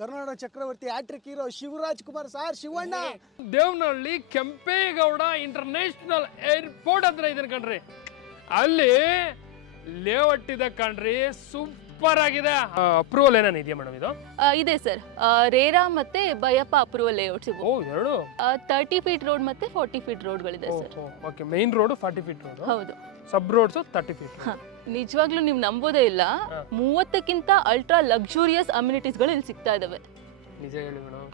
Karnataka Chakravarthy hattrick hero Shivaraj Kumar sir Shivanna. Devanahalli Kempegowda international airport ಹತ್ರ ಇದನ್ ಕಣ್ರಿ. ಅಲ್ಲಿ ಲೇಔಟ್ ಇದೆ ಕಣ್ರಿ, ಸೂಪರ್ ಆಗಿದೆ. ಅಪ್ರೂವಲ್ ಏನೇನು ಇದೆಯಾ ಮೇಡಮ್ ಇದು? ಇದೆ ಸರ್, ರೇರಾ ಮತ್ತೆ ಬಯಪ್ಪ ಅಪ್ರೂವಲ್ ಲೇಔಟ್ಸ್. ಓ ಎರಡು 30 ಫೀಟ್ ರೋಡ್ ಮತ್ತೆ 40 ಫೀಟ್ ರೋಡ್ಗಳಿದೆ sir. Okay, main road 40 feet road, ಹೌದು. Sub roads 30 feet. ನಿಜವಾಗ್ಲೂ ನೀವು ನಂಬೋದೇ ಇಲ್ಲ, 30ಕ್ಕಿಂತ ಅಲ್ಟ್ರಾ ಲಕ್ಸುರಿಯಸ್ ಅಮ್ಯುನಿಟೀಸ್ಗಳು ಇಲ್ಲಿ ಸಿಗ್ತಾ ಇದಾವೆ. ನಿಜ ಹೇಳಿ ಮೇಡಮ್,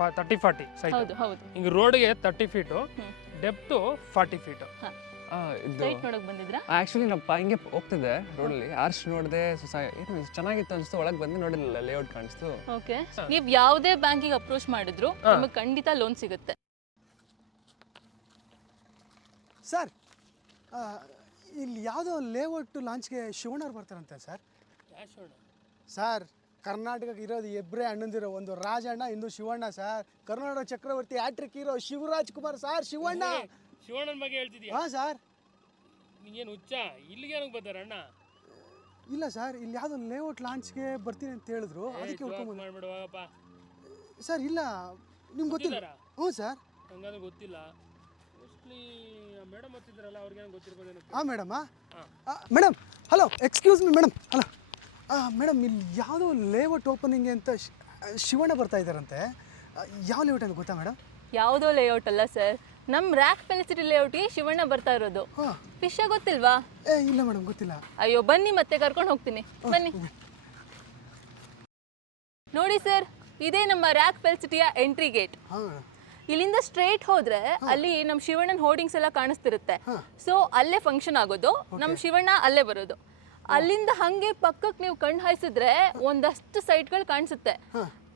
30-40 ಸೈಟ್. ಹೌದು ಹೌದು. ಹಿಂಗೆ ರೋಡ್ಗೆ 30 ಫೀಟ್, ಡೆಪ್ತ್ 40 ಫೀಟ್. ಸೈಟ್ ನೋಡಕ್ ಬಂದಿದ್ರಾ? ಆಕ್ಚುಲಿ ನಾವು ಹಿಂಗೆ ಹೋಗ್ತಿದ್ದೆ ರೋಡಲ್ಲಿ, ಆರ್ಚ್ ನೋಡಿದೆ, ಏನು ಚೆನ್ನಾಗಿತ್ತು ಅನಿಸ್ತು, ಒಳಗೆ ಬಂದು ನೋಡಿಲ್ಲ, ಲೇಔಟ್ ಕಾಣಿಸ್ತು. ಓಕೆ, ನೀವು ಯಾವುದೇ ಬ್ಯಾಂಕಿಗೆ ಅಪ್ರೋಚ್ ಮಾಡಿದ್ರು ನಿಮಗೆ ಖಂಡಿತ ಲೋನ್ ಸಿಗುತ್ತೆ ಸರ್. ಇಲ್ಲಿ ಯಾವುದೋ ಲೇಔಟ್ ಲಾಂಚ್ಗೆ ಶಿವಣ್ಣವ್ರು ಬರ್ತಾರಂತೆ ಸರ್. ಸರ್, ಕರ್ನಾಟಕಕ್ಕೆ ಇರೋದು ಇಬ್ಬರೇ ಅಣ್ಣಂದಿರೋ, ಒಂದು ರಾಜಣ್ಣ, ಇಂದು Shivanna sir. Karnataka Chakravarthy hattrick hero Shivaraj Kumar sir Shivanna. ಶಿವಣ್ಣನ ಬಗ್ಗೆ ಹೇಳ್ತಿದ್ಯಾ? ಹಾಂ ಸರ್. ನೀಗೇನು ಹುಚ್ಚ? ಇಲ್ಲಿಗೆ ಏನಕ್ಕೆ ಬರ್ತಾರೆ ಅಣ್ಣ? ಇಲ್ಲ ಸರ್, ಇಲ್ಲಿ ಯಾವುದೋ ಲೇಔಟ್ ಲಾಂಚ್ಗೆ ಬರ್ತೀನಿ ಅಂತ ಹೇಳಿದ್ರು, ಅದಕ್ಕೆ ಹುಡ್ಕೊಂಡ್ಬಂದು. ಮಾಡ್ಬಿಡುವಪ್ಪ ಸರ್ ಇಲ್ಲ, ನಿಮ್ಗೆ ಗೊತ್ತಿಲ್ಲ? ಹ್ಞೂ ಸರ್. ಹಂಗಾದ್ರೆ ಗೊತ್ತಿಲ್ಲ. ಮೋಸ್ಟ್ಲಿ ಮೇಡಮ್ ಓದ್ತಿದ್ರಲ್ಲ, ಅವ್ರಿಗೇನು ಗೊತ್ತಿರ್ಬೋದೇನೋ. ಹಾಂ ಮೇಡಮಾ? Madam hello, excuse me madam. Hello madam, ಇಲ್ಲಿ ಯಾವುದೋ ಲೇಔಟ್ ಓಪನಿಂಗ್ ಅಂತ ಶಿವಣ್ಣ ಬರ್ತಾ ಇದ್ದಾರಂತೆ. ಯಾವ ಲೇಔಟ್ ಅಂತ ಗೊತ್ತಾ ಮೇಡಮ್? ಯಾವುದೋ ಲೇಔಟ್ ಅಲ್ಲ ಸರ್, ನಮ್ಮ ರ್ಯಾಕ್ ಪೆನ್ಸಿಟಿ ಲೇಔಟ್ಗೆ ಶಿವಣ್ಣ ಬರ್ತಾ ಇರೋದು. ಫಿಶ್ ಗೊತ್ತಿಲ್ವಾ? ಇಲ್ಲ ಮೇಡಮ್, ಗೊತ್ತಿಲ್ಲ. ಅಯ್ಯೋ ಬನ್ನಿ, ಮತ್ತೆ ಕರ್ಕೊಂಡು ಹೋಗ್ತೀನಿ, ಬನ್ನಿ. ನೋಡಿ ಸರ್, ಇದೇ ನಮ್ಮ ರ್ಯಾಕ್ ಪೆನ್ಸಿಟಿಯ ಎಂಟ್ರಿ ಗೇಟ್. ಇಲ್ಲಿಂದ ಸ್ಟ್ರೇಟ್ ಹೋದ್ರೆ ಅಲ್ಲಿ ನಮ್ಮ ಶಿವಣ್ಣನ ಹೋರ್ಡಿಂಗ್ಸ್ ಎಲ್ಲ ಕಾಣಿಸ್ತಿರುತ್ತೆ. ಸೊ ಅಲ್ಲೇ ಫಂಕ್ಷನ್ ಆಗೋದು, ನಮ್ಮ ಶಿವಣ್ಣ ಅಲ್ಲೇ ಬರೋದು. ಅಲ್ಲಿಂದ ಹಂಗೆ ಪಕ್ಕಕ್ಕೆ ನೀವು ಕಣ್ಣು ಹಾಯಿಸಿದ್ರೆ ಒಂದಷ್ಟು ಸೈಟ್ಗಳು ಕಾಣಿಸುತ್ತೆ.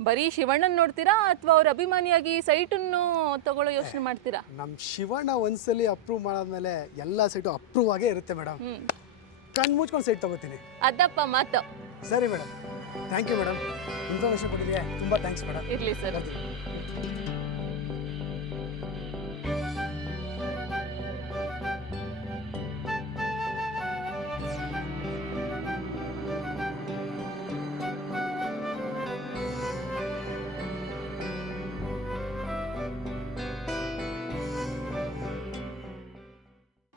ಬರೀ ಶಿವಣ್ಣನ್ ನೋಡ್ತೀರಾ ಅಥವಾ ಅವ್ರ ಅಭಿಮಾನಿಯಾಗಿ ಸೈಟನ್ನು ತಗೊಳ್ಳೋ ಯೋಚನೆ ಮಾಡ್ತೀರಾ? ನಮ್ಮ ಶಿವಣ್ಣ ಒಂದ್ಸಲಿ ಅಪ್ರೂವ್ ಮಾಡಾದ್ಮೇಲೆ ಎಲ್ಲ ಸೈಟು ಅಪ್ರೂವ್ ಆಗೇ ಇರುತ್ತೆ ಮೇಡಮ್. ಕಣ್ಣು ಮುಚ್ಕೊಂಡು ಸೈಟ್ ತಗೋತೀನಿ. ಅದಪ್ಪ ಮಾತು. ಸರಿ madam, thank you madam. Information ಕೊಟ್ಟಿದ್ದೀವಿ, ತುಂಬ ಥ್ಯಾಂಕ್ಸ್ ಮೇಡಮ್. ಇರಲಿ ಸರ್.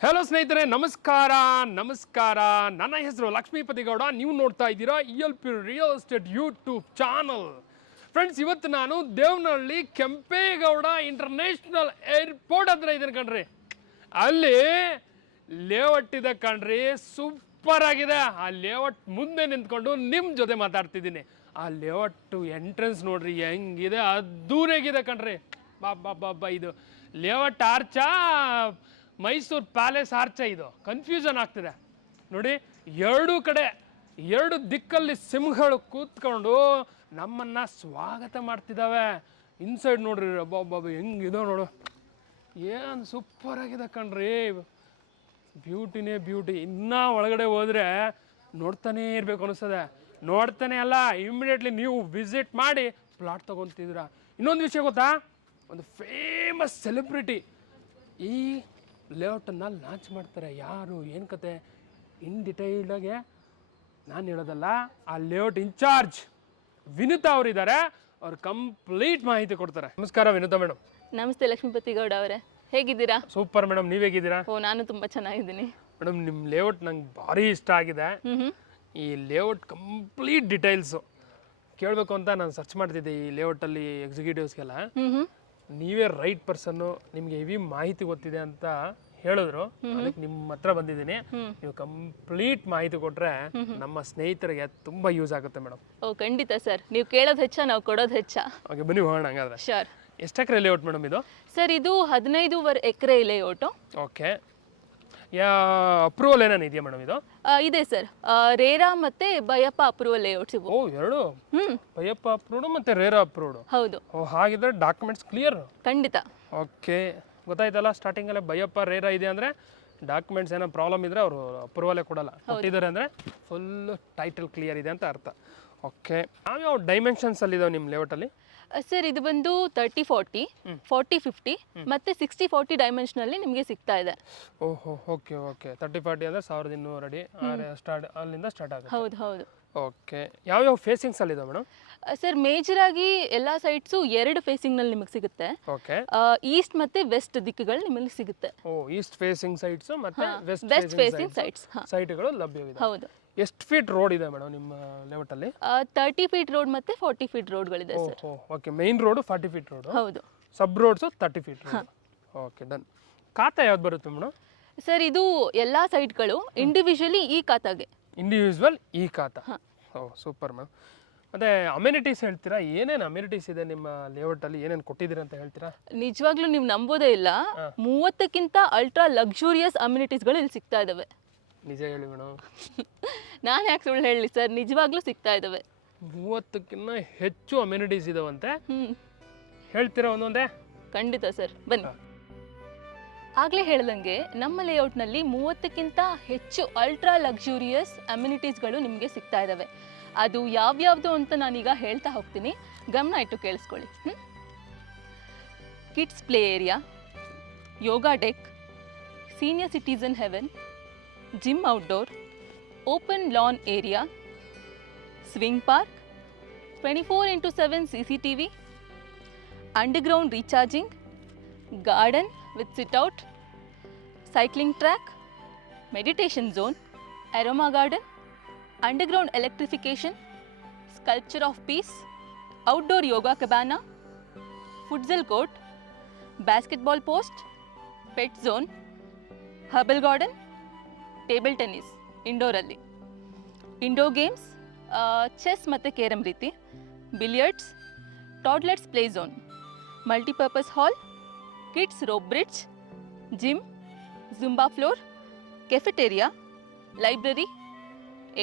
ಹಲೋ ಸ್ನೇಹಿತರೆ, ನಮಸ್ಕಾರ ನಮಸ್ಕಾರ. ನನ್ನ ಹೆಸರು ಲಕ್ಷ್ಮೀಪತಿ ಗೌಡ. ನೀವು ನೋಡ್ತಾ ಇದ್ದೀರಾ ELP real estate YouTube channel. Friends, ಇವತ್ತು ನಾನು ದೇವನಹಳ್ಳಿ ಕೆಂಪೇಗೌಡ ಇಂಟರ್ನ್ಯಾಷನಲ್ ಏರ್ಪೋರ್ಟ್ ಹತ್ರ ಇದ್ದೀನಿ ಕಣ್ರಿ. ಅಲ್ಲಿ ಲೇಔಟ್ ಇದೆ ಕಣ್ರಿ, ಸೂಪರ್ ಆಗಿದೆ. ಆ ಲೇಔಟ್ ಮುಂದೆ ನಿಂತ್ಕೊಂಡು ನಿಮ್ಮ ಜೊತೆ ಮಾತಾಡ್ತಿದ್ದೀನಿ. ಆ ಲೇಔಟ್ ಎಂಟ್ರೆನ್ಸ್ ನೋಡ್ರಿ ಹೆಂಗಿದೆ, ಅದ್ದೂರಿಯಾಗಿದೆ ಕಣ್ರಿ. ಬಾಬಾ, ಇದು ಲೇಔಟ್ ಆರ್ಚಾ ಮೈಸೂರು ಪ್ಯಾಲೇಸ್ ಆರ್ಚ? ಇದು ಕನ್ಫ್ಯೂಷನ್ ಆಗ್ತಿದೆ ನೋಡಿ. ಎರಡು ಕಡೆ ಎರಡು ದಿಕ್ಕಲ್ಲಿ ಸಿಂಹಗಳು ಕೂತ್ಕೊಂಡು ನಮ್ಮನ್ನ ಸ್ವಾಗತ ಮಾಡ್ತಿದ್ದಾವೆ. ಇನ್ಸೈಡ್ ನೋಡ್ರಿ, ಬಾಬಾ ಹೆಂಗಿದೆ ನೋಡು, ಏನು ಸೂಪರ್ ಆಗಿದೆ ಕಣ್ರಿ. ಬ್ಯೂಟಿನೇ ಬ್ಯೂಟಿ. ಇನ್ನೂ ಒಳಗಡೆ ಹೋದರೆ ನೋಡ್ತಾನೇ ಇರಬೇಕು ಅನಿಸ್ತದೆ. ನೋಡ್ತಾನೆ ಅಲ್ಲ, ಇಮಿಡಿಯೇಟ್ಲಿ ನೀವು ವಿಸಿಟ್ ಮಾಡಿ ಪ್ಲಾಟ್ ತೊಗೊತಿದ್ದೀರಾ. ಇನ್ನೊಂದು ವಿಷಯ ಗೊತ್ತಾ, ಒಂದು ಫೇಮಸ್ ಸೆಲೆಬ್ರಿಟಿ ಈ ಲೇಔಟನ್ನು ಲಾಂಚ್ ಮಾಡ್ತಾರೆ. ಯಾರು, ಏನು ಕತೆ, ಇನ್ ಡಿಟೈಲ್ಡಾಗೆ ನಾನು ಹೇಳೋದಲ್ಲ. ಆ ಲೇಔಟ್ ಇನ್ಚಾರ್ಜ್ ವಿನುತಾ ಅವರಿದ್ದಾರೆ, ಅವ್ರು ಕಂಪ್ಲೀಟ್ ಮಾಹಿತಿ ಕೊಡ್ತಾರೆ. ನಮಸ್ಕಾರ ವಿನುತಾ ಮೇಡಮ್. ನಮಸ್ತೆ ಲಕ್ಷ್ಮೀಪತಿ ಗೌಡ ಅವರೇ, ಹೇಗಿದ್ದೀರಾ? ಸೂಪರ್ ಮೇಡಮ್, ನೀವು ಹೇಗಿದ್ದೀರಾ? ಓ, ನಾನು ತುಂಬ ಚೆನ್ನಾಗಿದ್ದೀನಿ ಮೇಡಮ್. ನಿಮ್ಮ ಲೇಔಟ್ ನಂಗೆ ಭಾರಿ ಇಷ್ಟ ಆಗಿದೆ. ಈ ಲೇಔಟ್ ಕಂಪ್ಲೀಟ್ ಡೀಟೇಲ್ಸು ಕೇಳಬೇಕು ಅಂತ ನಾನು ಸರ್ಚ್ ಮಾಡ್ತಿದ್ದೆ ಈ ಲೇಔಟಲ್ಲಿ ಎಕ್ಸಿಕ್ಯೂಟಿವ್ಸ್ಗೆಲ್ಲ. ನೀವೇ ರೈಟ್ ಪರ್ಸನ್ನು, ನಿಮಗೆ ಹೆವಿ ಮಾಹಿತಿ ಗೊತ್ತಿದೆ ಅಂತ ಹೇಳಿದ್ರು. ಅದಕ್ಕೆ ನಿಮ್ಮ ಹತ್ರ ಬಂದಿದ್ದೀನಿ. ನೀವು ಕಂಪ್ಲೀಟ್ ಮಾಹಿತಿ ಕೊಟ್ರೆ ನಮ್ಮ ಸ್ನೇಹಿತರಿಗೆ ತುಂಬಾ ಯೂಸ್ ಆಗುತ್ತೆ ಮೇಡಮ್. ಓ ಖಂಡಿತ ಸರ್, ನೀವು ಕೇಳೋದು ಹೆಚ್ಚ, ನಾವು ಕೊಡೋದು ಹೆಚ್ಚ. ಓಕೆ, ಬನ್ನಿ ಹೋಗೋಣ ಹಂಗಾದ್ರೆ. ಶೋರ್. ಎಷ್ಟು ಎಕರೆ ಲೇಔಟ್ ಮೇಡಮ್ ಇದು? ಸರ್, ಇದು 15 ಎಕರೆ ಲೇಔಟು. ಓಕೆ, ಅಪ್ರೂವಲ್ ಏನೇನು ಇದೆಯಾ ಮೇಡಮ್ ಇದು? ಇದೆ ಸರ್, ರೇರಾ ಮತ್ತೆ ಬಯಪ್ಪ ಅಪ್ರೂವಲ್ ಲೇಔಟ್ಸ್ ಇವು. ಓ, ಎರಡು ಬಯಪ್ಪ ಅಪ್ರೂವ್ಡ್ ಮತ್ತೆ ರೇರಾ ಅಪ್ರೂವ್ಡ್. ಹೌದು. ಓ, ಹಾಗಿದ್ರೆ ಡಾಕ್ಯುಮೆಂಟ್ಸ್ ಕ್ಲಿಯರ್? ಖಂಡಿತ. ಓಕೆ, ಗೊತ್ತಾಯ್ತಲ್ಲ. ಸ್ಟಾರ್ಟಿಂಗಲ್ಲೇ ಬಯಪ್ಪ ರೇರಾ ಇದೆ ಅಂದರೆ ಡಾಕ್ಯುಮೆಂಟ್ಸ್ ಏನೋ ಪ್ರಾಬ್ಲಮ್ ಇದ್ದರೆ ಅವರು ಅಪ್ರೂವಲೇ ಕೊಡಲ್ಲ. ಕೊಟ್ಟಿದ್ದಾರೆ ಅಂದರೆ ಫುಲ್ ಟೈಟಲ್ ಕ್ಲಿಯರ್ ಇದೆ ಅಂತ ಅರ್ಥ. ಓಕೆ, ಯಾವ್ಯಾವ ಡೈಮೆನ್ಷನ್ಸಲ್ಲಿ ಇದಾವೆ ನಿಮ್ಮ ಲೇಔಟಲ್ಲಿ? ಸರ್, ಇದು ಬಂದು 30-40, 40-50 ಮತ್ತೆ 60-40 ಡೈಮೆನ್ಷನಲ್ಲಿ ನಿಮಗೆ ಸಿಗ್ತಾ ಇದೆ. ಓಹೋ, ಓಕೆ ಓಕೆ. 30-40 ಅಂದರೆ 1200 ಅಡಿ ಸ್ಟಾರ್ಟ್, ಅಲ್ಲಿಂದ ಸ್ಟಾರ್ಟ್ ಆಗುತ್ತೆ. ಹೌದು ಹೌದು. ಓಕೆ ಯಾವ್ಯಾವ ಫೇಸಿಂಗ್ಸಲ್ಲಿ ಇದೆ ಮೇಡಮ್? ಸರ್ ಮೇಜರ್ ಆಗಿ ಎಲ್ಲ ಸೈಟ್ಸು 2 ಫೇಸಿಂಗ್ನಲ್ಲಿ ನಿಮಗೆ ಸಿಗುತ್ತೆ. ಓಕೆ. ಈಸ್ಟ್ ಮತ್ತೆ ವೆಸ್ಟ್ ದಿಕ್ಕುಗಳು ನಿಮಗೆ ಸಿಗುತ್ತೆ. ಓ, ಈಸ್ಟ್ ಫೇಸಿಂಗ್ ಸೈಟ್ಸ್ ಮತ್ತೆ ವೆಸ್ಟ್ ಫೇಸಿಂಗ್ ಸೈಟ್ಸ್ ಸೈಟ್ಗಳು ಲಭ್ಯವಿದೆ. ಹೌದು. ಎಷ್ಟು ಫೀಟ್ ರೋಡ್ ಇದೆ ಮೇಡಮ್ ನಿಮ್ಮ ಲೇಔಟಲ್ಲಿ? 30 ಫೀಟ್ ರೋಡ್ ಮತ್ತೆ 40 ಫೀಟ್ ರೋಡ್ಗಳಿದೆ sir. Okay, main road 40 feet road, ಹೌದು. Sub roads 30 feet road. Okay, done. Khata ಯಾವ್ದು ಬರುತ್ತೆ ಮೇಡಮ್? ಸರ್ ಇದು ಎಲ್ಲ ಸೈಟ್ಗಳು ಇಂಡಿವಿಜುವಲಿ ಈ ಖಾತಾಗೆ. ಇಂಡಿವಿಜುವಲ್ ಈ ಖಾತಾ. ಓ, ಸೂಪರ್ ಮ್ಯಾಮ್. ಮತ್ತೆ ಅಮ್ಯುನಿಟೀಸ್ ಹೇಳ್ತೀರಾ? ಏನೇನು ಅಮ್ಯುನಿಟೀಸ್ ಇದೆ ನಿಮ್ಮ ಲೇಔಟಲ್ಲಿ, ಏನೇನು ಕೊಟ್ಟಿದ್ದೀರಾ ಅಂತ ಹೇಳ್ತೀರಾ? ನಿಜವಾಗ್ಲೂ ನೀವು ನಂಬೋದೇ ಇಲ್ಲ, 30ಕ್ಕಿಂತ ಅಲ್ಟ್ರಾ ಲಕ್ಸುರಿಯಸ್ ಅಮ್ಯುನಿಟೀಸ್ಗಳು ಇಲ್ಲಿ ಸಿಗ್ತಾ ಇದಾವೆ. ನಿಜ ಹೇಳಿ ಮೇಡಮ್. ನಾನು ಯಾಕೆ ಸುಳ್ಳು ಹೇಳಿ ಸರ್, ನಿಜವಾಗ್ಲೂ ಸಿಗ್ತಾ ಇದಾವೆ. 30ಕ್ಕಿಂತ ಹೆಚ್ಚು ಅಮ್ಯುನಿಟೀಸ್ ಇದಾವಂತೆ. ಹೇಳ್ತೀರಾ ಒಂದೊಂದೇ? ಖಂಡಿತ ಸರ್, ಬನ್ನಿ. ಆಗಲೇ ಹೇಳ್ದಂಗೆ ನಮ್ಮ ಲೇಔಟ್ನಲ್ಲಿ 30ಕ್ಕಿಂತ ಹೆಚ್ಚು ಅಲ್ಟ್ರಾ ಲಕ್ಸುರಿಯಸ್ ಅಮ್ಯುನಿಟೀಸ್ಗಳು ನಿಮಗೆ ಸಿಗ್ತಾ ಇದ್ದಾವೆ. ಅದು ಯಾವ್ಯಾವುದು ಅಂತ ನಾನೀಗ ಹೇಳ್ತಾ ಹೋಗ್ತೀನಿ, ಗಮನ ಇಟ್ಟು ಕೇಳಿಸ್ಕೊಳ್ಳಿ. Kids play area, yoga deck, senior citizen haven, gym outdoor, open lawn area, swing park, 24x7 CCTV, underground recharging, garden with sit out, cycling track, meditation zone, aroma garden, underground electrification, sculpture of peace, outdoor yoga cabana, futsal court, basketball post, pet zone, herbal garden, table tennis indoor alli, indoor games, chess ಮತ್ತೆ carrom ರೀತಿ, billiards, toddlers play zone, multi-purpose hall, kids rope bridge, gym, Zumba floor, cafeteria, library,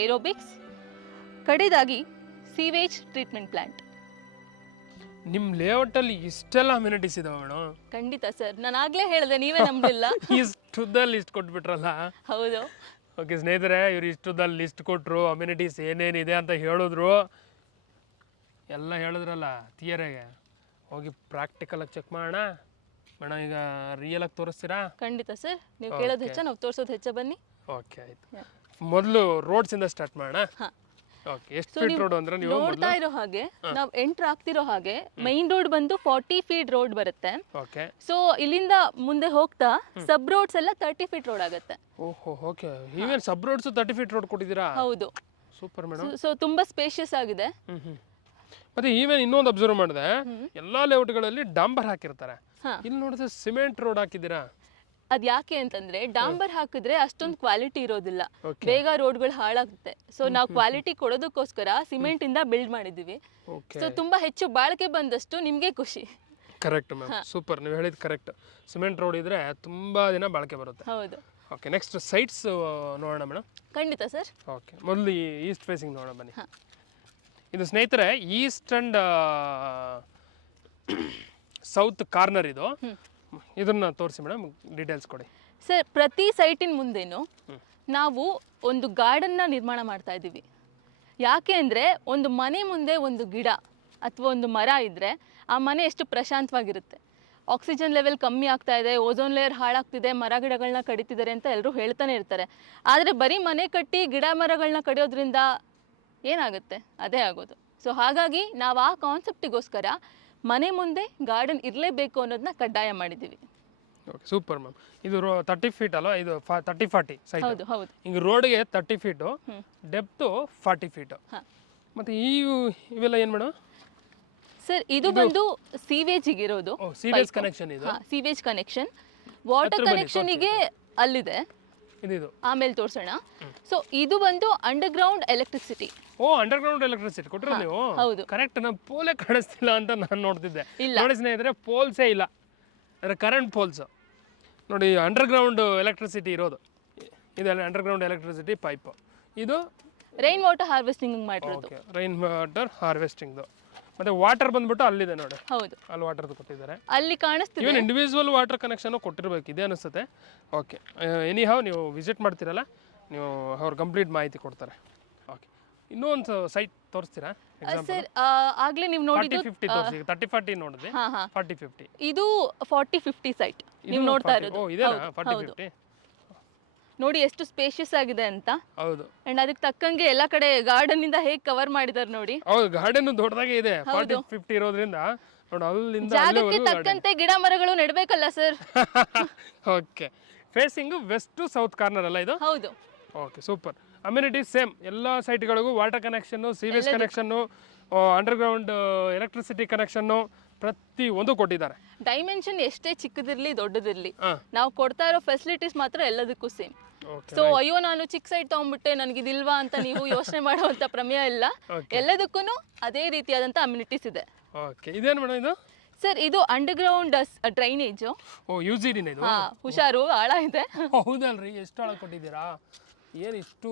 aerobics, ಕಡೆದಾಗಿ sewage treatment plant. ನಿಮ್ಮ ಲೇಔಟಲ್ಲಿ ಇಷ್ಟೆಲ್ಲ amenities ಇದಾವೆ madam? ಖಂಡಿತ sir, ನಾನು ಆಗಲೇ ಹೇಳಿದೆ, ನೀವೇ ನಂಬಲಿಲ್ಲ. ಇಷ್ಟುದ್ದಲ್ಲಿ ಲಿಸ್ಟ್ ಕೊಟ್ಬಿಟ್ರಲ್ಲ. ಹೌದು. ಓಕೆ ಸ್ನೇಹಿತರೆ, ಇವ್ರು ಇಷ್ಟುದ್ದಲ್ಲಿ ಲಿಸ್ಟ್ ಕೊಟ್ಟರು, ಅಮ್ಯುನಿಟೀಸ್ ಏನೇನಿದೆ ಅಂತ ಹೇಳಿದ್ರು. ಎಲ್ಲ ಹೇಳಿದ್ರಲ್ಲ ಥಿಯರಿಗೆ, ಹೋಗಿ ಪ್ರಾಕ್ಟಿಕಲಾಗಿ ಚೆಕ್ ಮಾಡೋಣ ಮೇಡಮ್. ಈಗ ರಿಯಲ್ ಆಗಿ ತೋರಿಸ್ತೀರಾ? ಖಂಡಿತ ಸರ್, ನೀವು ಕೇಳೋದು ಹೆಚ್ಚ, ನಾವು ತೋರಿಸೋದು ಹೆಚ್ಚ, ಬನ್ನಿ. ಓಕೆ, ಆಯ್ತು. ಮೊದಲು ರೋಡ್ಸ್ ಇಂದ ಸ್ಟಾರ್ಟ್ ಮಾಡೋಣ. ಓಕೆ, ಎಷ್ಟು ಫೀಟ್ ರೋಡ್ ಅಂದ್ರೆ ನೀವು ನೋಡ್ತಾ ಇರೋ ಹಾಗೆ, ನಾವು ಎಂಟರ್ ಆಗ್ತಿರೋ ಹಾಗೆ ಮೈನ್ ರೋಡ್ ಬಂದು 40 ಫೀಟ್ ರೋಡ್ ಬರುತ್ತೆ. ಓಕೆ. ಸೊ ಇಲ್ಲಿಂದ ಮುಂದೆ ಹೋಗ್ತಾ ಸಬ್ ರೋಡ್ಸ್ ಎಲ್ಲ 30 ಫೀಟ್ ರೋಡ್ ಆಗುತ್ತೆ. ಓಹೋ, ಓಕೆ. ಈವನ್ ಸಬ್ ರೋಡ್ಸ್ 30 ಫೀಟ್ ರೋಡ್ ಕೊಟ್ಟಿದ್ದೀರಾ? ಹೌದು. Super madam. ಸೊ ತುಂಬಾ ಸ್ಪೇಷಿಯಸ್ ಆಗಿದೆ. ಮತ್ತೆ ಈವನ್ ಇನ್ನೊಂದು ಅಬ್ಸರ್ವ್ ಮಾಡಿದೆ, ಎಲ್ಲಾ ಲೇಔಟ್ಗಳಲ್ಲಿ ಡಾಂಬರ್ ಹಾಕಿರ್ತಾರೆ, ಇಲ್ಲಿ ನೋಡಿದ್ರೆ ಸಿಮೆಂಟ್ ರೋಡ್ ಹಾಕಿದ್ದೀರಾ. ಅದ್ ಯಾಕೆ ಅಂತಂದ್ರೆ ಡಾಂಬರ್ ಹಾಕಿದ್ರೆ ಅಷ್ಟೊಂದು ಕ್ವಾಲಿಟಿ ಇರೋದಿಲ್ಲ, ಬೇಗ ರೋಡ್ಗಳು ಹಾಳಾಗುತ್ತೆ. ಸೊ ನಾವು ಕ್ವಾಲಿಟಿ ಕೊಡೋದಕ್ಕೋಸ್ಕರ ಸಿಮೆಂಟ್ ಇಂದ ಬಿಲ್ಡ್ ಮಾಡಿದೀವಿ. ಸೊ ತುಂಬಾ ಹೆಚ್ಚು ಬಾಳಿಕೆ ಬಂದಷ್ಟು ನಿಮ್ಗೆ ಖುಷಿ. ಕರೆಕ್ಟ್ ಮ್ಯಾಮ್, ಸೂಪರ್, ನೀವು ಹೇಳಿದ್ ಕರೆಕ್ಟ್. ಸಿಮೆಂಟ್ ರೋಡ್ ಇದ್ರೆ ತುಂಬಾ ದಿನ ಬಾಳಿಕೆ ಬರುತ್ತೆ. ಹೌದು. ಓಕೆ, ನೆಕ್ಸ್ಟ್ ಸೈಟ್ಸ್ ನೋಡೋಣ ಮೇಡಮ್. ಖಂಡಿತ ಸರ್. ಓಕೆ, ಮೊದಲು ಈಸ್ಟ್ ಫೇಸಿಂಗ್ ನೋಡೋಣ ಬನ್ನಿ. ಇದು ಸ್ನೇಹಿತರೆ ಈಸ್ಟ್ ಅಂಡ್ ಸೌತ್ ಕಾರ್ನರ್ ಇದು. ಇದನ್ನ ತೋರಿಸಿ ಮೇಡಮ್, ಡೀಟೇಲ್ಸ್ ಕೊಡಿ. ಸರ್, ಪ್ರತಿ ಸೈಟಿನ ಮುಂದೆನೂ ನಾವು ಒಂದು ಗಾರ್ಡನ್ನ ನಿರ್ಮಾಣ ಮಾಡ್ತಾ ಇದ್ದೀವಿ. ಯಾಕೆ ಅಂದರೆ ಒಂದು ಮನೆ ಮುಂದೆ ಒಂದು ಗಿಡ ಅಥವಾ ಒಂದು ಮರ ಇದ್ದರೆ ಆ ಮನೆ ಎಷ್ಟು ಪ್ರಶಾಂತವಾಗಿರುತ್ತೆ. ಆಕ್ಸಿಜನ್ ಲೆವೆಲ್ ಕಮ್ಮಿ ಆಗ್ತಾ ಇದೆ, ಓಝೋನ್ ಲೇಯರ್ ಹಾಳಾಗ್ತಿದೆ, ಮರ ಗಿಡಗಳನ್ನ ಕಡಿತಿದ್ದಾರೆ ಅಂತ ಎಲ್ಲರೂ ಹೇಳ್ತಾನೆ ಇರ್ತಾರೆ. ಆದರೆ ಬರೀ ಮನೆ ಕಟ್ಟಿ ಗಿಡ ಮರಗಳನ್ನ ಕಡಿಯೋದ್ರಿಂದ ಏನಾಗುತ್ತೆ? ಅದೇ ಆಗೋದು. ಸೊ ಹಾಗಾಗಿ ನಾವು ಆ ಕಾನ್ಸೆಪ್ಟಿಗೋಸ್ಕರ ಮನೆ ಮುಂದೆ ಗಾರ್ಡನ್ ಇರಲೇಬೇಕು ಅನ್ನೋದನ್ನ ಕಡ್ಡಾಯ ಮಾಡಿದ್ದೀವಿ. Okay, super ma'am. ಇದು 30 ಫೀಟ್ ಅಲ್ವಾ? ಇದು 30-40 ಸೈಟ್. ಹೌದು, ಹೌದು. ಹಿಂಗೆ ರೋಡ್ಗೆ 30 ಫೀಟು, ಡೆಪ್ತು 40 ಫೀಟು. ಮತ್ತು ಇವೆಲ್ಲ ಏನು ಮೇಡಮ್? ಸರ್, ಇದು ಬಂದು ಸೀವೇಜಿಗೆ ಇರೋದು. ಸೀವೇಜ್ ಕನೆಕ್ಷನ್ ಇದು. Sewage connection. ವಾಟರ್ ಕನೆಕ್ಷನಿಗೆ ಅಲ್ಲಿದೆ, ಇದು ಆಮೇಲೆ ತೋರಿಸೋಣ. ಸೊ ಇದು ಬಂದು ಅಂಡರ್ಗ್ರೌಂಡ್ ಎಲೆಕ್ಟ್ರಿಸಿಟಿ. ಓ, ಅಂಡರ್ಗ್ರೌಂಡ್ ಎಲೆಕ್ಟ್ರಿಸಿಟಿ ಕೊಟ್ಟರೆ ನೀವು? ಹೌದು. ಕರೆಕ್ಟ್. ನಾನು ಪೋಲೇ ಕಾಣಿಸ್ತಿಲ್ಲ ಅಂತ ನಾನು ನೋಡ್ತಿದ್ದೆ. ನೋಡಿ ಸ್ನೇಹಿತರೆ, ಪೋಲ್ಸೇ ಇಲ್ಲ, ಅಂದರೆ ಕರೆಂಟ್ ಪೋಲ್ಸ್ ನೋಡಿ. ಅಂಡರ್ಗ್ರೌಂಡ್ ಎಲೆಕ್ಟ್ರಿಸಿಟಿ ಇರೋದು ಇದೆಲ್ಲ, ಅಂಡರ್ಗ್ರೌಂಡ್ ಎಲೆಕ್ಟ್ರಿಸಿಟಿ ಪೈಪ್. ಇದು ರೈನ್ ವಾಟರ್ ಹಾರ್ವೆಸ್ಟಿಂಗ್ ಮಾಡಿರೋದು. ಓಕೆ, ರೈನ್ ವಾಟರ್ ಹಾರ್ವೆಸ್ಟಿಂಗ್ದು. ಮತ್ತೆ ವಾಟರ್ ಬಂದ್ಬಿಟ್ಟು ಅಲ್ಲಿದೆ ನೋಡಿ. ಹೌದು, ಅಲ್ಲಿ ವಾಟರ್ದು ಕೊಟ್ಟಿದ್ದಾರೆ. ಅಲ್ಲಿ ಕಾಣಿಸ್ತಿದೆ. ಇವನ್ ಇಂಡಿವಿಜುವಲ್ ವಾಟರ್ ಕನೆಕ್ಷನ್ ಕೊಟ್ಟಿರ್ಬೇಕು, ಇದೆ ಅನಿಸುತ್ತೆ. ಓಕೆ, ಎನಿ ಹೌ ನೀವು ವಿಸಿಟ್ ಮಾಡ್ತೀರಲ್ಲ, ನೀವು ಅವ್ರು ಕಂಪ್ಲೀಟ್ ಮಾಹಿತಿ ಕೊಡ್ತಾರೆ. ಓಕೆ, ಇನ್ನೂ ಒಂದು ಸೈಟ್ ತೋರಿಸ್ತೀರಾ? ಸರ್, ಆಗ್ಲೇ ನೀವು ನೋಡಿದ್ದು 40-50 ತೋರಿಸಿ. 30-40 ನೋಡಿದ್ವಿ, 40-50. ಇದು 40-50 ಸೈಟ್ ನೀವು ನೋಡ್ತಾ ಇರೋದು. ಓ, ಇದೇನಾ 40-50? ನೋಡಿ ಎಷ್ಟು ಸ್ಪೇಷಿಯಸ್ ಆಗಿದೆ ಅಂತ. ಹೌದು ಅಂಡ್ ಅದಕ್ಕೆ ತಕ್ಕಂಗೆ ಎಲ್ಲ ಕಡೆ ಗಾರ್ಡನ್ ಇಂದ ಹೇಗೆ ಕವರ್ ಮಾಡಿದಾರೆ ನೋಡಿ. ಹೌದು ಗಾರ್ಡನ್ ದೊಡ್ಡದಾಗೆ ಇದೆ 40-50 ಇರೋದ್ರಿಂದ ನೋಡಿ ಅಲ್ಲಿಂದ ಜಾಗಕ್ಕೆ ತಕ್ಕಂತೆ ಗಿಡ ಮರಗಳು ನೆಡ್ಬೇಕಲ್ಲ ಸರ್. Okay facing west to south corner ಅಲ್ಲ ಇದು? ಹೌದು. Okay super. ಅಮ್ಯುನಿಟೀಸ್ ಸೇಮ್ ಎಲ್ಲ ಸೈಟ್ಗಳಿಗೂ ವಾಟರ್ ಕನೆಕ್ಷನ್ನು, ಸೀವೇಜ್ ಕನೆಕ್ಷನ್ನು, ಅಂಡರ್ಗ್ರೌಂಡ್ ಎಲೆಕ್ಟ್ರಿಸಿಟಿ ಕನೆಕ್ಷನ್ನು ಪ್ರತಿ ಒಂದು ಕೊಟ್ಟಿದ್ದಾರೆ. ಡೈಮೆನ್ಷನ್ ಎಷ್ಟೇ ಚಿಕ್ಕದಿರ್ಲಿ ದೊಡ್ಡದಿರ್ಲಿ ನಾವು ಕೊಡ್ತಾ ಇರೋ ಫೆಸಿಲಿಟೀಸ್ ಮಾತ್ರ ಎಲ್ಲದಕ್ಕೂ ಸೇಮ್. ಸೊ ಅಯ್ಯೋ ನಾನು ಚಿಕ್ಕ ಸೈಟ್ ತಗೊಂಡ್ಬಿಟ್ಟೆ ನನಗಿದಿಲ್ವಾ ಅಂತ ನೀವು ಯೋಚನೆ ಮಾಡುವಂತ ಪ್ರಮೇಯ ಇಲ್ಲ. ಎಲ್ಲದಕ್ಕೂ ಅದೇ ರೀತಿಯಾದಂಥ ಅಮ್ಯುನಿಟೀಸ್ ಇದೆ. ಓಕೆ ಇದೇನು ಮೇಡಮ್ ಇದು? ಸರ್ ಇದು ಅಂಡರ್ಗ್ರೌಂಡ್ ಡ್ರೈನೇಜ್. ಓ ಯೂಸಿಡಿನ ಇದು? ಹುಷಾರು, ಆಳ ಇದೆ. ಹೌದಲ್ರಿ, ಎಷ್ಟು ಆಳ ಕೊಟ್ಟಿದ್ದೀರಾ? ಏನು ಇಷ್ಟು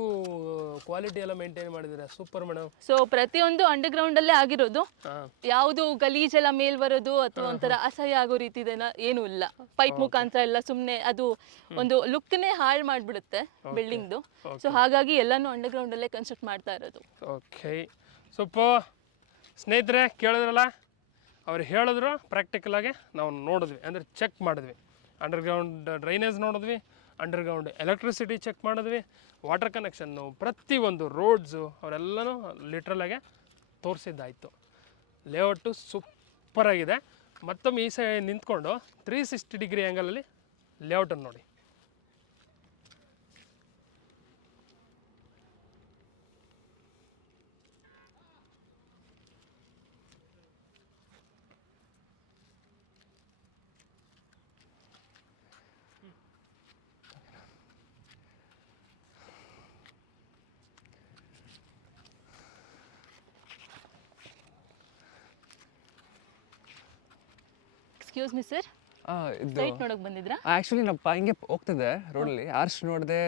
ಕ್ವಾಲಿಟಿ ಎಲ್ಲ ಮೇಂಟೈನ್ ಮಾಡಿದ್ದೀರಾ, ಸೂಪರ್ ಮೇಡಮ್. ಸೊ ಪ್ರತಿಯೊಂದು ಅಂಡರ್ಗ್ರೌಂಡ್ ಅಲ್ಲೇ ಆಗಿರೋದು. ಯಾವುದು ಗಲೀಜೆಲ್ಲ ಮೇಲ್ ಬರೋದು ಅಥವಾ ಒಂಥರ ಅಸಹ್ಯ ಆಗೋ ರೀತಿ ಏನೂ ಇಲ್ಲ. ಪೈಪ್ ಮುಖಾಂತರ ಎಲ್ಲ ಸುಮ್ಮನೆ ಅದು ಒಂದು ಲುಕ್ನೇ ಹಾಳು ಮಾಡಿಬಿಡುತ್ತೆ ಬಿಲ್ಡಿಂಗ್ದು. ಸೊ ಹಾಗಾಗಿ ಎಲ್ಲನೂ ಅಂಡರ್ಗ್ರೌಂಡ್ ಅಲ್ಲೇ ಕನ್ಸ್ಟ್ರಕ್ಟ್ ಮಾಡ್ತಾ ಇರೋದು. Okay super. ಸ್ನೇಹಿತರೆ ಕೇಳಿದ್ರಲ್ಲ, ಅವ್ರು ಹೇಳಿದ್ರು, ಪ್ರಾಕ್ಟಿಕಲ್ ಆಗಿ ನಾವು ನೋಡಿದ್ವಿ, ಅಂದರೆ ಚೆಕ್ ಮಾಡಿದ್ವಿ. ಅಂಡರ್ಗ್ರೌಂಡ್ ಡ್ರೈನೇಜ್ ನೋಡಿದ್ವಿ, ಅಂಡರ್ಗ್ರೌಂಡ್ ಎಲೆಕ್ಟ್ರಿಸಿಟಿ ಚೆಕ್ ಮಾಡಿದ್ವಿ, ವಾಟರ್ ಕನೆಕ್ಷನ್ನು, ಪ್ರತಿಯೊಂದು ರೋಡ್ಸು ಅವರೆಲ್ಲನೂ ಲಿಟ್ರಲಾಗೆ ತೋರಿಸಿದ್ದಾಯಿತು. ಲೇಔಟು ಸೂಪರಾಗಿದೆ. ಮತ್ತೊಮ್ಮೆ ಈ ಸೈಡ್ ನಿಂತ್ಕೊಂಡು 360 ಡಿಗ್ರಿ ಆ್ಯಂಗಲಲ್ಲಿ ಲೇಔಟನ್ನು ನೋಡಿ. ಎಕ್ಸ್ಕ್ಯೂಸ್ ಮಿ ಸರ್, ಇದು ಸೈಟ್ ನೋಡಕ್ ಬಂದಿದ್ರಾ? ಆ್ಯಕ್ಚುಲಿ ನಪ್ಪ ಹಿಂಗೆ ಹೋಗ್ತಿದ್ದೆ ರೋಡಲ್ಲಿ, ಆರ್ಚ್ ನೋಡಿದೆ.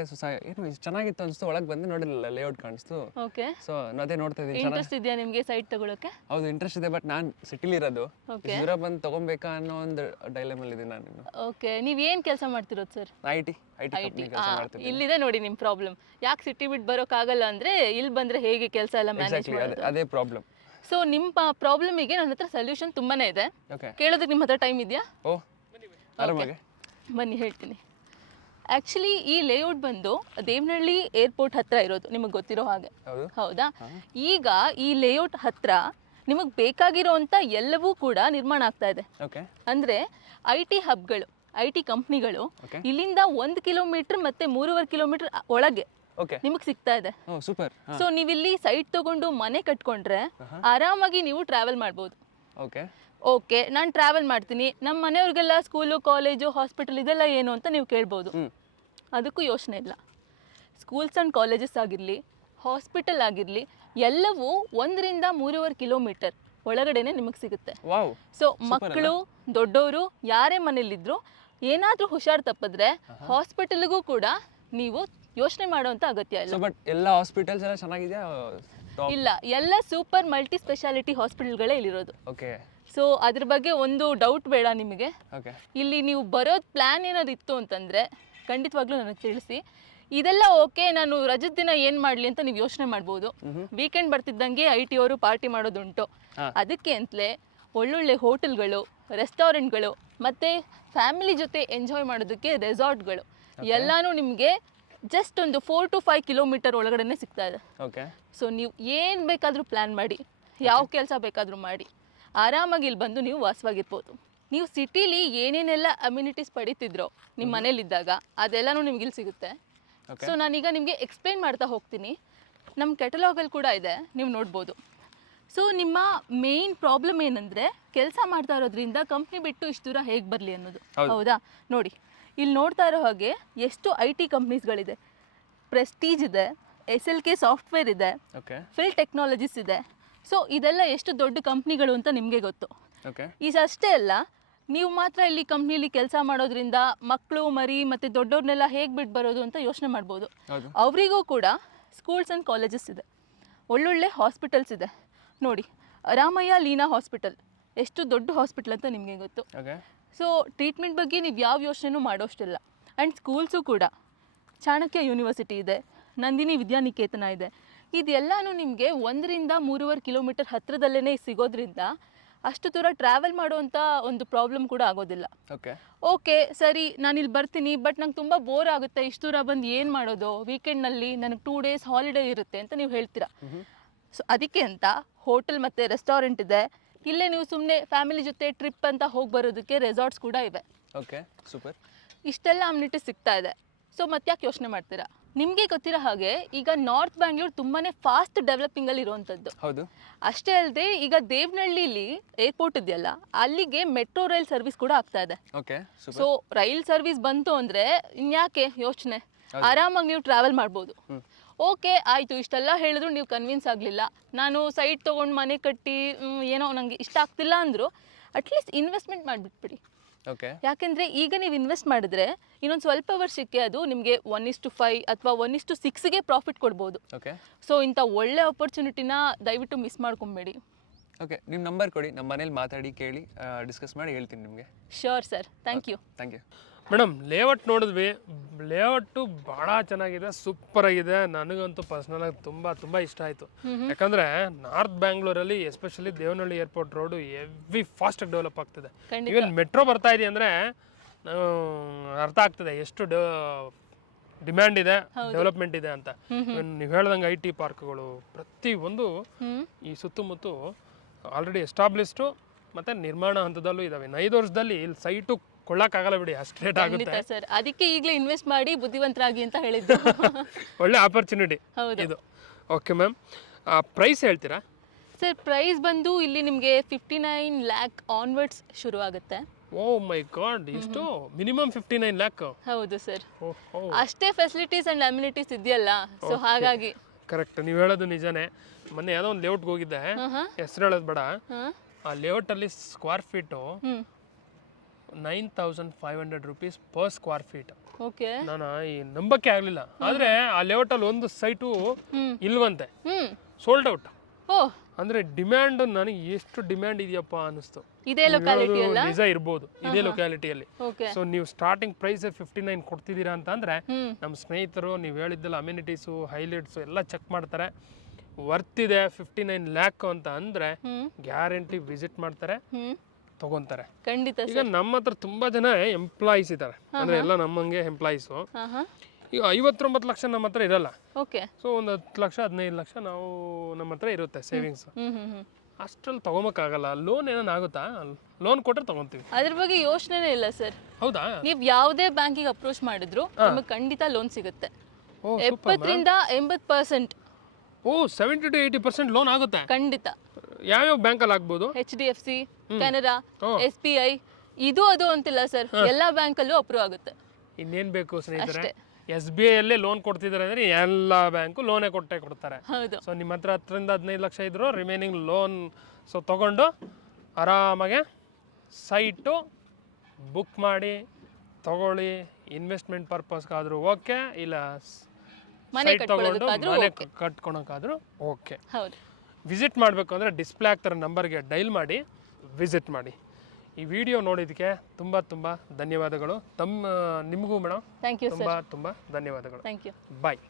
ಏನು ಚೆನ್ನಾಗಿತ್ತು ಅನಿಸ್ತು, ಒಳಗೆ ಬಂದು ನೋಡಿಲ್ಲ, ಲೇಔಟ್ ಕಾಣಿಸ್ತು. ಓಕೆ. ಸೊ ಅದೇ ನೋಡ್ತಾ ಇದ್ದೀನಿ. ಇಂಟ್ರೆಸ್ಟ್ ಇದೆಯಾ ನಿಮಗೆ ಸೈಟ್ ತಗೊಳಕ್ಕೆ? ಹೌದು ಇಂಟ್ರೆಸ್ಟ್ ಇದೆ, ಬಟ್ ನಾನು ಸಿಟಿಲಿ ಇರೋದು, ದೂರ ಬಂದು ತೊಗೊಬೇಕಾ ಅನ್ನೋ ಒಂದು ಡೈಲೆಮಲ್ಲಿ ಇದೆ ನಾನು. ಓಕೆ, ನೀವು ಏನು ಕೆಲಸ ಮಾಡ್ತಿರೋದು ಸರ್? ಐ ಟಿ ಕೆಲಸ ಮಾಡ್ತೀನಿ. ಇಲ್ಲಿದೆ ನೋಡಿ ನಿಮ್ಮ ಪ್ರಾಬ್ಲಮ್. ಯಾಕೆ ಸಿಟಿ ಬಿಟ್ಟು ಬರೋಕ್ಕಾಗಲ್ಲ ಅಂದರೆ ಇಲ್ಲಿ ಬಂದರೆ ಹೇಗೆ ಕೆಲಸ ಎಲ್ಲ ಮ್ಯಾನೇಜ್ ಮಾಡೋದು? ಅದೇ ಪ್ರಾಬ್ಲಮ್. ಸೊ ನಿಮ್ಮ ಪ್ರಾಬ್ಲಮಿಗೆ ನನ್ನ ಹತ್ರ ಸೊಲ್ಯೂಷನ್ ತುಂಬಾನೇ ಇದೆ. ಕೇಳೋದಕ್ಕೆ ನಿಮ್ಮ ಹತ್ರ ಟೈಮ್ ಇದೆಯಾ? ಓ ಆರಾಮಾಗಿ ಬನ್ನಿ ಹೇಳ್ತೀನಿ. ಆ್ಯಕ್ಚುಲಿ ಈ ಲೇಔಟ್ ಬಂದು ದೇವನಹಳ್ಳಿ ಏರ್ಪೋರ್ಟ್ ಹತ್ರ ಇರೋದು, ನಿಮಗೆ ಗೊತ್ತಿರೋ ಹಾಗೆ. ಹೌದಾ? ಈಗ ಈ ಲೇಔಟ್ ಹತ್ರ ನಿಮಗೆ ಬೇಕಾಗಿರೋಂಥ ಎಲ್ಲವೂ ಕೂಡ ನಿರ್ಮಾಣ ಆಗ್ತಾ ಇದೆ. ಅಂದರೆ IT ಹಬ್ಗಳು, IT ಕಂಪ್ನಿಗಳು ಇಲ್ಲಿಂದ 1 ಕಿಲೋಮೀಟರ್ ಮತ್ತೆ 3.5 ಕಿಲೋಮೀಟರ್ ಒಳಗೆ ನಿಮಗೆ ಸಿಗ್ತಾ ಇದೆ. ಸೂಪರ್. ಸೊ ನೀವಿಲ್ಲಿ ಸೈಟ್ ತಗೊಂಡು ಮನೆ ಕಟ್ಕೊಂಡ್ರೆ ಆರಾಮಾಗಿ ನೀವು ಟ್ರಾವೆಲ್ ಮಾಡ್ಬೋದು. ಓಕೆ ನಾನು ಟ್ರಾವೆಲ್ ಮಾಡ್ತೀನಿ, ನಮ್ಮ ಮನೆಯವ್ರಿಗೆಲ್ಲ ಸ್ಕೂಲು, ಕಾಲೇಜು, ಹಾಸ್ಪಿಟಲ್ ಇದೆಲ್ಲ ಏನು ಅಂತ ನೀವು ಕೇಳ್ಬೋದು. ಅದಕ್ಕೂ ಯೋಚನೆ ಇಲ್ಲ. ಸ್ಕೂಲ್ಸ್ ಆ್ಯಂಡ್ ಕಾಲೇಜಸ್ ಆಗಿರಲಿ, ಹಾಸ್ಪಿಟಲ್ ಆಗಿರಲಿ, ಎಲ್ಲವೂ 1 ರಿಂದ 3.5 ಕಿಲೋಮೀಟರ್ ಒಳಗಡೆನೆ ನಿಮಗೆ ಸಿಗುತ್ತೆ. ಸೊ ಮಕ್ಕಳು, ದೊಡ್ಡವರು ಯಾರೇ ಮನೇಲಿದ್ರು ಏನಾದರೂ ಹುಷಾರು ತಪ್ಪಿದ್ರೆ ಹಾಸ್ಪಿಟಲ್ಗೂ ಕೂಡ ನೀವು ಯೋಚನೆ ಮಾಡುವಂಥ ಅಗತ್ಯ ಇಲ್ಲ. ಬಟ್ ಎಲ್ಲ ಹಾಸ್ಪಿಟಲ್ಸ್ ಎಲ್ಲ ಚೆನ್ನಾಗಿದೆಯಾ? ಇಲ್ಲ, ಎಲ್ಲ ಸೂಪರ್ ಮಲ್ಟಿ ಸ್ಪೆಷಾಲಿಟಿ ಹಾಸ್ಪಿಟಲ್ಗಳೇ ಇಲ್ಲಿರೋದು. ಸೊ ಅದ್ರ ಬಗ್ಗೆ ಒಂದು ಡೌಟ್ ಬೇಡ ನಿಮಗೆ. ಇಲ್ಲಿ ನೀವು ಬರೋದು ಪ್ಲ್ಯಾನ್ ಏನಾದ್ರು ಇತ್ತು ಅಂತಂದರೆ ಖಂಡಿತವಾಗ್ಲೂ ನನಗೆ ತಿಳಿಸಿ. ಇದೆಲ್ಲ ಓಕೆ, ನಾನು ರಜದ ದಿನ ಏನು ಮಾಡಲಿ ಅಂತ ನೀವು ಯೋಚನೆ ಮಾಡ್ಬೋದು. ವೀಕೆಂಡ್ ಬರ್ತಿದ್ದಂಗೆ IT ಅವರು ಪಾರ್ಟಿ ಮಾಡೋದುಂಟು. ಅದಕ್ಕೆ ಅಂತಲೇ ಒಳ್ಳೊಳ್ಳೆ ಹೋಟೆಲ್ಗಳು, ರೆಸ್ಟೋರೆಂಟ್ಗಳು ಮತ್ತು ಫ್ಯಾಮಿಲಿ ಜೊತೆ ಎಂಜಾಯ್ ಮಾಡೋದಕ್ಕೆ ರೆಸಾರ್ಟ್ಗಳು ಎಲ್ಲನೂ ನಿಮಗೆ ಜಸ್ಟ್ ಒಂದು 4 to 5 ಕಿಲೋಮೀಟರ್ ಒಳಗಡೆ ಸಿಗ್ತಾ ಇದೆ. ಸೊ ನೀವು ಏನು ಬೇಕಾದರೂ ಪ್ಲ್ಯಾನ್ ಮಾಡಿ, ಯಾವ ಕೆಲಸ ಬೇಕಾದರೂ ಮಾಡಿ, ಆರಾಮಾಗಿ ಇಲ್ಲಿ ಬಂದು ನೀವು ವಾಸವಾಗಿರ್ಬೋದು. ನೀವು ಸಿಟಿಲಿ ಏನೇನೆಲ್ಲ ಅಮ್ಯುನಿಟೀಸ್ ಪಡಿತಿದ್ರೋ ನಿಮ್ಮ ಮನೇಲಿದ್ದಾಗ ಅದೆಲ್ಲನೂ ನಿಮ್ಗೆ ಇಲ್ಲಿ ಸಿಗುತ್ತೆ. ಸೊ ನಾನೀಗ ನಿಮಗೆ ಎಕ್ಸ್ಪ್ಲೈನ್ ಮಾಡ್ತಾ ಹೋಗ್ತೀನಿ. ನಮ್ಮ ಕೆಟಲಾಗಲ್ಲಿ ಕೂಡ ಇದೆ, ನೀವು ನೋಡ್ಬೋದು. ಸೊ ನಿಮ್ಮ ಮೇಯ್ನ್ ಪ್ರಾಬ್ಲಮ್ ಏನಂದರೆ ಕೆಲಸ ಮಾಡ್ತಾ ಇರೋದ್ರಿಂದ ಕಂಪ್ನಿ ಬಿಟ್ಟು ಇಷ್ಟು ದೂರ ಹೇಗೆ ಬರಲಿ ಅನ್ನೋದು. ಹೌದಾ? ನೋಡಿ ಇಲ್ಲಿ ನೋಡ್ತಾ ಇರೋ ಹಾಗೆ ಎಷ್ಟು IT ಕಂಪ್ನೀಸ್ಗಳಿದೆ. ಪ್ರೆಸ್ಟೀಜ್ ಇದೆ, SLK ಸಾಫ್ಟ್ವೇರ್ ಇದೆ, ಫಿಲ್ ಟೆಕ್ನಾಲಜೀಸ್ ಇದೆ. ಸೊ ಇದೆಲ್ಲ ಎಷ್ಟು ದೊಡ್ಡ ಕಂಪ್ನಿಗಳು ಅಂತ ನಿಮಗೆ ಗೊತ್ತು. ಅಷ್ಟೇ ಅಲ್ಲ, ನೀವು ಮಾತ್ರ ಇಲ್ಲಿ ಕಂಪ್ನಿಲಿ ಕೆಲಸ ಮಾಡೋದ್ರಿಂದ ಮಕ್ಕಳು, ಮರಿ ಮತ್ತು ದೊಡ್ಡವ್ರನ್ನೆಲ್ಲ ಹೇಗೆ ಬಿಟ್ಟು ಬರೋದು ಅಂತ ಯೋಚನೆ ಮಾಡ್ಬೋದು. ಅವರಿಗೂ ಕೂಡ ಸ್ಕೂಲ್ಸ್ ಆ್ಯಂಡ್ ಕಾಲೇಜಸ್ ಇದೆ, ಒಳ್ಳೊಳ್ಳೆ ಹಾಸ್ಪಿಟಲ್ಸ್ ಇದೆ. ನೋಡಿ ರಾಮಯ್ಯ ಲೀನಾ ಹಾಸ್ಪಿಟಲ್ ಎಷ್ಟು ದೊಡ್ಡ ಹಾಸ್ಪಿಟಲ್ ಅಂತ ನಿಮಗೆ ಗೊತ್ತು. ಸೊ ಟ್ರೀಟ್ಮೆಂಟ್ ಬಗ್ಗೆ ನೀವು ಯಾವ ಯೋಚನೆನೂ ಮಾಡೋಷ್ಟಿಲ್ಲ. ಆ್ಯಂಡ್ ಸ್ಕೂಲ್ಸು ಕೂಡ ಚಾಣಕ್ಯ ಯೂನಿವರ್ಸಿಟಿ ಇದೆ, ನಂದಿನಿ ವಿದ್ಯಾನಿಕೇತನ ಇದೆ. ಇದೆಲ್ಲನೂ ನಿಮಗೆ 1 ರಿಂದ 3.5 ಕಿಲೋಮೀಟರ್ ಹತ್ತಿರದಲ್ಲೇ ಸಿಗೋದ್ರಿಂದ ಅಷ್ಟು ದೂರ ಟ್ರಾವೆಲ್ ಮಾಡುವಂಥ ಒಂದು ಪ್ರಾಬ್ಲಮ್ ಕೂಡ ಆಗೋದಿಲ್ಲ. ಓಕೆ ಓಕೆ ಸರಿ, ನಾನು ಇಲ್ಲಿ ಬರ್ತೀನಿ, ಬಟ್ ನಂಗೆ ತುಂಬ ಬೋರ್ ಆಗುತ್ತೆ, ಇಷ್ಟು ದೂರ ಬಂದು ಏನು ಮಾಡೋದು, ವೀಕೆಂಡ್ನಲ್ಲಿ ನನಗೆ 2 days ಹಾಲಿಡೇ ಇರುತ್ತೆ ಅಂತ ನೀವು ಹೇಳ್ತೀರಾ. ಸೊ ಅದಕ್ಕೆ ಅಂತ ಹೋಟೆಲ್ ಮತ್ತು ರೆಸ್ಟೋರೆಂಟ್ ಇದೆ. ಇಲ್ಲೇ ನೀವು ಸುಮ್ಮನೆ ಫ್ಯಾಮಿಲಿ ಜೊತೆ ಟ್ರಿಪ್ ಅಂತ ಹೋಗಿ ಬರೋದಕ್ಕೆ ರೆಸಾರ್ಟ್ಸ್ ಕೂಡ ಇವೆ. Okay super. ಇಷ್ಟೆಲ್ಲ ಅಮ್ಯುನಿಟೀಸ್ ಸಿಗ್ತಾ ಇದೆ. ಸೊ ಮತ್ತ್ಯಾಕೆ ಯೋಚನೆ ಮಾಡ್ತೀರಾ? ನಿಮಗೆ ಗೊತ್ತಿರೋ ಹಾಗೆ ಈಗ ನಾರ್ತ್ ಬ್ಯಾಂಗ್ಳೂರ್ ತುಂಬಾ ಫಾಸ್ಟ್ ಡೆವಲಪಿಂಗಲ್ಲಿ ಇರುವಂಥದ್ದು. ಹೌದು. ಅಷ್ಟೇ ಅಲ್ಲದೆ ಈಗ ದೇವನಹಳ್ಳಿಲಿ ಏರ್ಪೋರ್ಟ್ ಇದೆಯಲ್ಲ, ಅಲ್ಲಿಗೆ ಮೆಟ್ರೋ ರೈಲ್ ಸರ್ವಿಸ್ ಕೂಡ ಆಗ್ತಾ ಇದೆ. Okay super. So rail service ಬಂತು ಅಂದರೆ ಇನ್ಯಾಕೆ ಯೋಚನೆ, ಆರಾಮಾಗಿ ನೀವು ಟ್ರಾವೆಲ್ ಮಾಡ್ಬೋದು. ಓಕೆ ಆಯಿತು, ಇಷ್ಟೆಲ್ಲ ಹೇಳಿದ್ರು ನೀವು ಕನ್ವಿನ್ಸ್ ಆಗಲಿಲ್ಲ, ನಾನು ಸೈಟ್ ತೊಗೊಂಡು ಮನೆ ಕಟ್ಟಿ ಏನೋ ನನಗೆ ಇಷ್ಟ ಆಗ್ತಿಲ್ಲ ಅಂದರು, ಅಟ್ಲೀಸ್ಟ್ ಇನ್ವೆಸ್ಟ್ಮೆಂಟ್ ಮಾಡಿಬಿಟ್ಬಿಡಿ. ಓಕೆ. ಯಾಕೆಂದರೆ ಈಗ ನೀವು ಇನ್ವೆಸ್ಟ್ ಮಾಡಿದ್ರೆ ಇನ್ನೊಂದು ಸ್ವಲ್ಪ ವರ್ಷಕ್ಕೆ ಅದು ನಿಮಗೆ 1:5 ಅಥವಾ 1:6ಗೆ ಪ್ರಾಫಿಟ್ ಕೊಡ್ಬೋದು. ಓಕೆ. ಸೊ ಇಂಥ ಒಳ್ಳೆ ಆಪರ್ಚುನಿಟಿನ ದಯವಿಟ್ಟು ಮಿಸ್ ಮಾಡ್ಕೊಬೇಡಿ. ಓಕೆ, ನಿಮ್ಮ ನಂಬರ್ ಕೊಡಿ, ನಮ್ಮ ಮನೇಲಿ ಮಾತಾಡಿ ಕೇಳಿ ಡಿಸ್ಕಸ್ ಮಾಡಿ ಹೇಳ್ತೀನಿ ನಿಮಗೆ. Sure sir, thank you. Thank you madam. Layout ನೋಡಿದ್ವಿ, ಲೇಔಟು ಭಾಳ ಚೆನ್ನಾಗಿದೆ, ಸೂಪರ್ ಆಗಿದೆ. ನನಗಂತೂ ಪರ್ಸ್ನಲಾಗಿ ತುಂಬ ಇಷ್ಟ ಆಯಿತು. ಯಾಕಂದರೆ ನಾರ್ತ್ ಬ್ಯಾಂಗ್ಳೂರಲ್ಲಿ especially Devanahalli airport road heavy ಫಾಸ್ಟಾಗಿ ಡೆವಲಪ್ ಆಗ್ತಿದೆ. ಈವನ್ ಮೆಟ್ರೋ ಬರ್ತಾ ಇದೆ ಅಂದರೆ ಅರ್ಥ ಆಗ್ತದೆ ಎಷ್ಟು ಡಿಮ್ಯಾಂಡ್ ಇದೆ, ಡೆವಲಪ್ಮೆಂಟ್ ಇದೆ ಅಂತ. ನೀವು ಹೇಳ್ದಂಗೆ IT ಪಾರ್ಕ್ಗಳು ಪ್ರತಿಯೊಂದು ಈ ಸುತ್ತಮುತ್ತ ಆಲ್ರೆಡಿ ಎಸ್ಟಾಬ್ಲಿಷ್ಡು ಮತ್ತು ನಿರ್ಮಾಣ ಹಂತದಲ್ಲೂ ಇದ್ದಾವೆ. 5 ವರ್ಷದಲ್ಲಿ ಇಲ್ಲಿ ಸೈಟು ಕೊಳ್ಳಕ್ಕಾಗಲ್ಲ ಬಿಡಿ, ಅಷ್ಟು ಲೇಟ್ ಆಗುತ್ತೆ ಸರ್. ಅದಕ್ಕೆ ಈಗಲೇ ಇನ್ವೆಸ್ಟ್ ಮಾಡಿ ಬುದ್ಧಿವಂತರಾಗಿ ಅಂತ ಹೇಳಿದ್ದು. ಒಳ್ಳೆ ಆಪರ್ಚುನಿಟಿ ಇದು. ಓಕೆ ಮ್ಯಾಮ್, ಪ್ರೈಸ್ ಹೇಳ್ತೀರಾ? ಸರ್ ಪ್ರೈಸ್ ಬಂದು ಇಲ್ಲಿ ನಿಮಗೆ 59 lakh ಆನ್ವರ್ಡ್ಸ್ ಶುರು ಆಗುತ್ತೆ. ಓ ಮೈ ಗಾಡ್, ಎಷ್ಟು? Minimum 59 lakh? ಹೌದು ಸರ್. ಅಷ್ಟೇ ಫೆಸಿಲಿಟೀಸ್ ಆ್ಯಂಡ್ ಅಮ್ಯುನಿಟೀಸ್ ಇದೆಯಲ್ಲ, ಸೊ ಹಾಗಾಗಿ. ಕರೆಕ್ಟ್, ನೀವು ಹೇಳೋದು ನಿಜನೇ. ಮೊನ್ನೆ ಯಾವುದೋ ಒಂದು ಲೇಔಟ್ಗೆ ಹೋಗಿದ್ದೆ, ಹೆಸರು ಹೇಳೋದು ಬೇಡ. ಆ ಲೇಔಟಲ್ಲಿ square feet 9,500 rupees per square feet. Okay. ನಾನು ಈ ನಂಬಕ್ಕೆ ಆಗಲಿಲ್ಲ. ಆದರೆ ಆ ಲೇಔಟಲ್ಲಿ ಒಂದು ಸೈಟು ಇಲ್ವಂತೆ, ಸೋಲ್ಡ್ ಔಟ್. ಓ, ಅಂದರೆ ಡಿಮ್ಯಾಂಡ್, ನನಗೆ ಎಷ್ಟು ಡಿಮ್ಯಾಂಡ್ ಇದೆಯಪ್ಪ ಅನ್ನಿಸ್ತು. ಇದೇ ಲೊಕ್ಯಾಲಿಟಿ ಅಲ್ಲ? ನಿಜ ಇರ್ಬೋದು, ಇದೇ ಲೊಕ್ಯಾಲಿಟಿಯಲ್ಲಿ. ಓಕೆ. ಸೊ ನೀವು ಸ್ಟಾರ್ಟಿಂಗ್ ಪ್ರೈಸ್ 59 ಕೊಡ್ತಿದ್ದೀರಾ ಅಂತ ಅಂದರೆ ನಮ್ಮ ಸ್ನೇಹಿತರು ನೀವು ಹೇಳಿದ್ದಲ್ಲ ಅಮ್ಯುನಿಟೀಸು ಹೈಲೈಟ್ಸು ಎಲ್ಲ ಚೆಕ್ ಮಾಡ್ತಾರೆ. ವರ್ತ್ ಇದೆ 59 lakh ಅಂತ ಅಂದರೆ ಗ್ಯಾರಂಟಿ ವಿಸಿಟ್ ಮಾಡ್ತಾರೆ, ತಗೊಂತಾರೆ. ಖಂಡಿತ. ಈಗ ನಮ್ಮ ಹತ್ರ ತುಂಬಾ ಜನ ಎಂಪ್ಲಾಯೀಸ್ ಇದ್ದಾರೆ, ಅಂದ್ರೆ ಎಲ್ಲ ನಮ್ಮಂಗೆ ಎಂಪ್ಲಾಯೀಸು. ಈಗ 59 ಲಕ್ಷ ನಮ್ಮ ಹತ್ರ ಇರಲ್ಲ. ಓಕೆ. ಸೊ ಒಂದು 10 ಲಕ್ಷ 15 ಲಕ್ಷ ನಾವು ನಮ್ಮ ಹತ್ರ ಇರುತ್ತೆ ಸೇವಿಂಗ್ಸ್. ಅಷ್ಟ್ರಲ್ಲಿ ತಗೋಮಕ್ಕಾಗಲ್ಲ. ಲೋನ್ ಏನಾನ ಆಗುತ್ತಾ? ಲೋನ್ ಕೊಟ್ಟರೆ ತಗೊಂತೀವಿ. ಅದ್ರ ಬಗ್ಗೆ ಯೋಚನೆನೇ ಇಲ್ಲ ಸರ್. ಹೌದಾ? ನೀವು ಯಾವುದೇ ಬ್ಯಾಂಕಿಗೆ ಅಪ್ರೋಚ್ ಮಾಡಿದ್ರು ನಿಮಗೆ ಖಂಡಿತ ಲೋನ್ ಸಿಗುತ್ತೆ. 70ರಿಂದ 80%. ಓ, 70 to 80% ಲೋನ್ ಆಗುತ್ತೆ ಖಂಡಿತ. ಯಾವ್ಯಾವ ಬ್ಯಾಂಕಲ್ಲಿ ಆಗ್ಬೋದು? HDFC, ಕೆನರಾ, SBI, ಇದು ಅದು ಅಂತಿಲ್ಲ ಸರ್, ಎಲ್ಲ ಬ್ಯಾಂಕಲ್ಲೂ ಅಪ್ರೂವ್ ಆಗುತ್ತೆ. ಇನ್ನೇನು ಬೇಕು ಸ್ನೇಹಿತರೆ? SBI ಅಲ್ಲೇ ಲೋನ್ ಕೊಡ್ತಿದ್ದಾರೆ ಅಂದರೆ ಎಲ್ಲ ಬ್ಯಾಂಕು ಲೋನೇ ಕೊಡ್ತಾರೆ. ಹೌದು. ಸೊ ನಿಮ್ಮ ಹತ್ರ 10ರಿಂದ 15 ಲಕ್ಷ ಇದ್ರು ರಿಮೈನಿಂಗ್ ಲೋನ್ ಸೊ ತಗೊಂಡು ಆರಾಮಾಗೆ ಸೈಟು ಬುಕ್ ಮಾಡಿ ತಗೊಳ್ಳಿ. ಇನ್ವೆಸ್ಟ್ಮೆಂಟ್ ಪರ್ಪಸ್ಗಾದರೂ ಓಕೆ, ಇಲ್ಲ ಸೈಟ್ ತಗೊಂಡು ಮನೆ ಕಟ್ಕೊಳಕ್ಕಾದ್ರೂ ಓಕೆ. ಹೌದು. ವಿಸಿಟ್ ಮಾಡಬೇಕು ಅಂದರೆ ಡಿಸ್ಪ್ಲೇ ಆಗ್ತಾರೆ ನಂಬರ್ಗೆ ಡೈಲ್ ಮಾಡಿ ವಿಸಿಟ್ ಮಾಡಿ. ಈ ವಿಡಿಯೋ ನೋಡಿದ್ದಕ್ಕೆ ತುಂಬ ಧನ್ಯವಾದಗಳು. ನಿಮಗೂ ಮೇಡಮ್ ಥ್ಯಾಂಕ್ ಯು. ತುಂಬ ಧನ್ಯವಾದಗಳು. Thank you. ಬಾಯ್.